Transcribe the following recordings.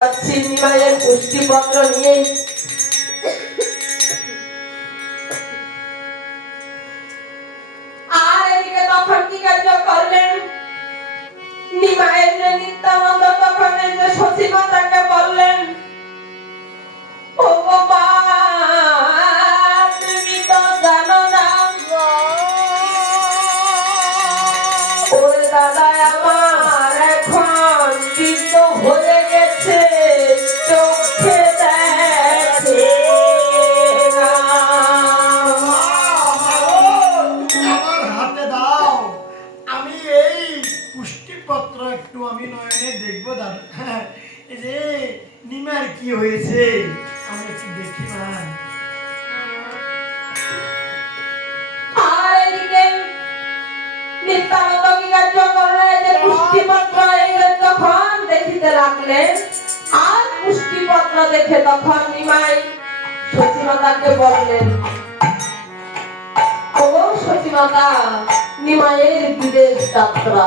নিমাইয়ের পুষ্টিপত্র নিয়ে আর এদিকে তখন কি কার্য করলেন? নিমাইয়ের যে নিত্যানন্দ তখন এই যে সচিবতাকে বললেন, ও বাবা তুমি তো জানো না ওরে দাদা আমার এখন চিত্ত হয়ে গেছে, চোখে দেখে না। আমার হাতে দাও, আমি এই পুষ্টিপত্র একটু আমি নয়নে দেখবো দাদা। এই যে নিমার কি হয়েছে আমি একটু দেখি না। আর এদিকে নিত্যানন্দ কি কার্য করলেন? যে পুষ্টিপত্র এলেন যখন দেখিতে লাগলেন, আর পুষ্টিপত্র দেখে তখন নিমাই সচিমাতাকে বললেন, ও সচিমাতা নিমাইয়ের বিদেশ যাত্রা।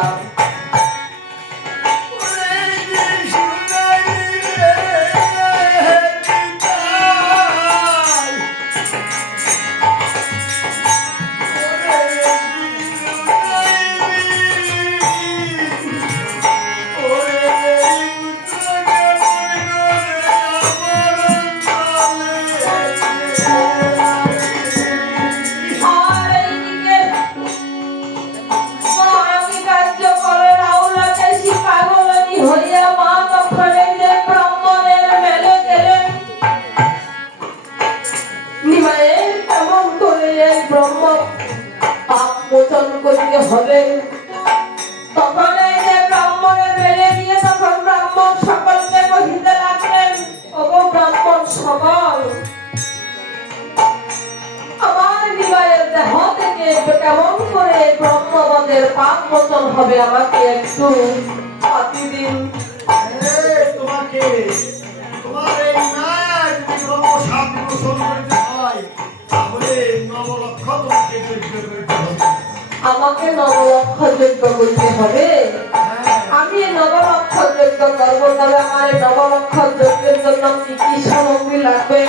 হবে তখন এই যে ব্রাহ্মণের মেলে দিয়ে তখন ব্রাহ্মণ সকলকে কহিতে লাগলেন, ওগো ব্রাহ্মণ সকল, আমার নিমাইয়ের দেহ থেকে কেমন করে ব্রহ্মবদের পাপ মোচন হবে আমাকে একটু পাতি দিন। তোমাকে তোমার এই নিমাই যদি ব্রহ্ম শান্তি পোষণ করতে হয় তাহলে নবলক্ষ তোমাকে যজ্ঞ করতে হবে। আমাকে নবলক্ষ যজ্ঞ করতে হবে? আমি নবলক্ষ যজ্ঞ করবো, তবে আমার নবলক্ষ যজ্ঞের জন্য কি কি সামগ্রী লাগবে?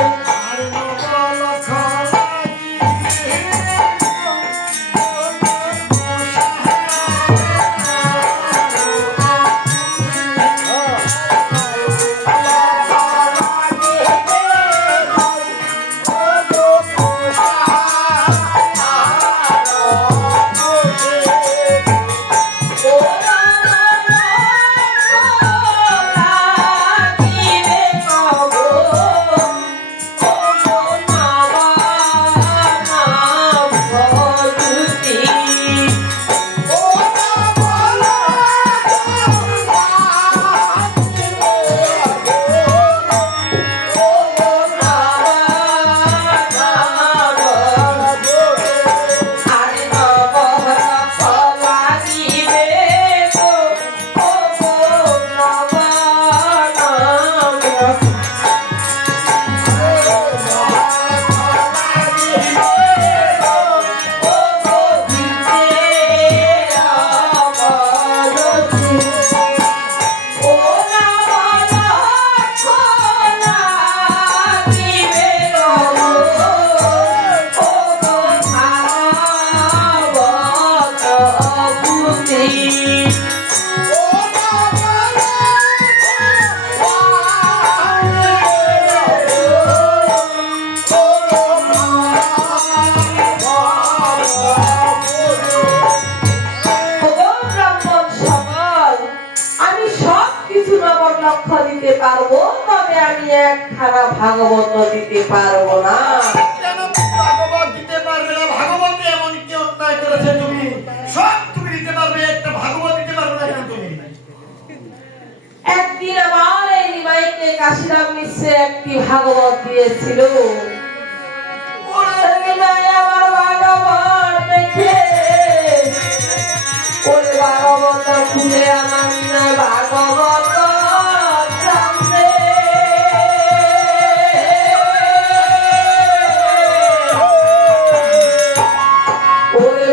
দিতে পারবো, তবে আমি একখানা ভাগবত দিতে পারবো না। কেন ভাগবত দিতে পারবে না? ভাগবত এমন কি অন্যায় করেছে তুমি? সব তুমি দিতে পারবে, একটা ভাগবত দিতে পারবে না কেন তুমি? একদিন আমার এই নিমাইকে কাশিরাম মিশ্রে একটি ভাগবত দিয়েছিল। আমার ভাগবত দেখে ওই ভাগবত খুলে আমার নিমাই ভাগবত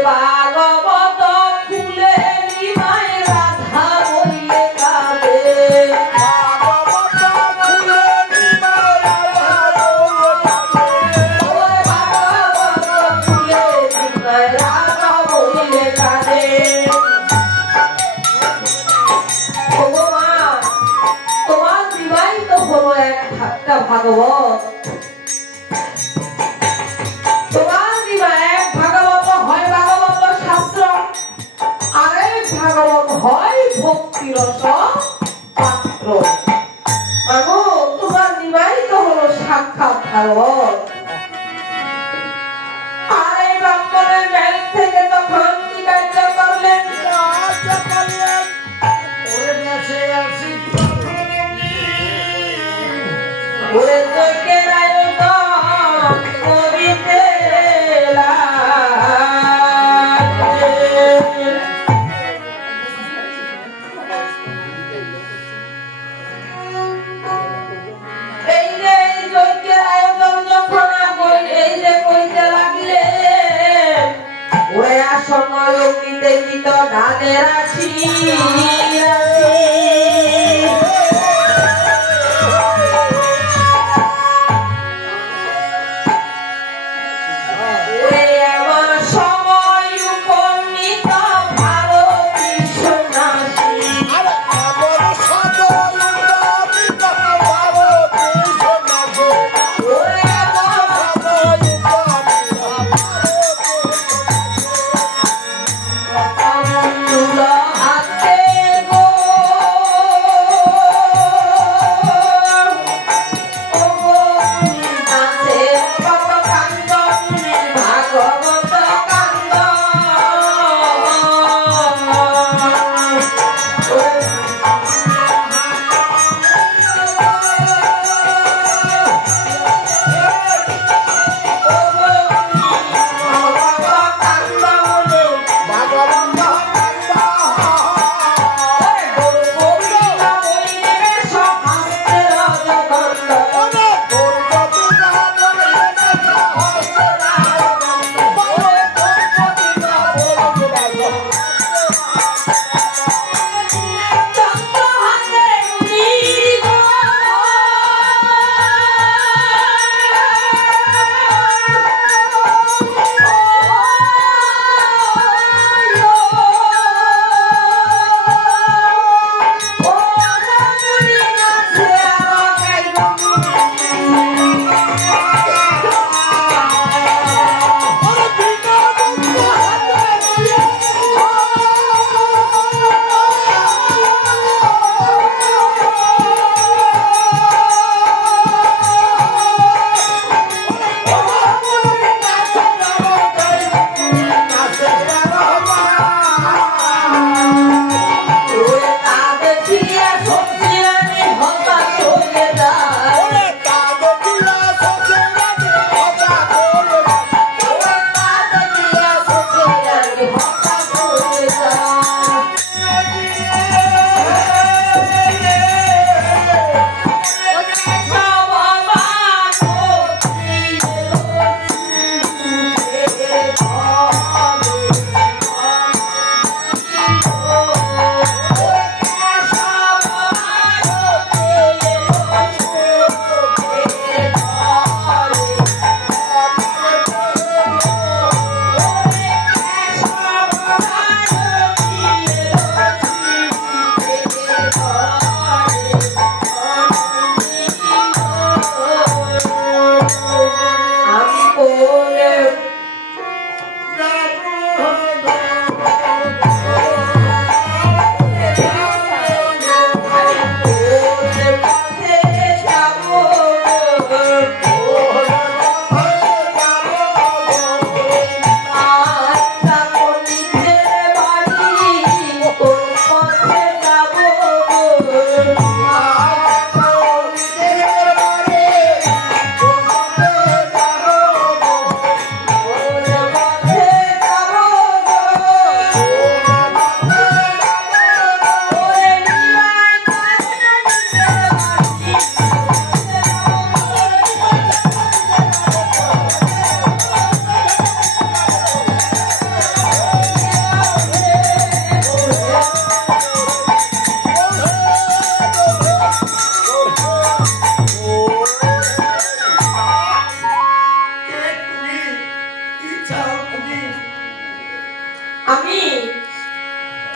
ভাগবত খুলে নিমাই রাধা বইলে কাঁদে। ভাগবত হলো একটা ভাগবত। তোমার দিবা এক ভাগবত হয় ভাগবত শাস্ত্র, আর এক ভাগবত হয় ভক্তি রস পাত্র। মাগো তোমার নিমাই তো হলো সাক্ষাৎ ভাগবত। আর এই ব্রাহ্মণের মেল থেকে তখন কি কার্য করলেন? ওরে যজ্ঞের আয়োজন করিতে লাগলেন। এই যে এই যজ্ঞের আয়োজন যখন এই যে করিতে লাগলেন, ওরে আসন্ন অগ্নিতে গীত ঢালে রাখি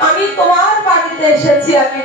আমি তোমার বাড়িতে এসেছি, আমি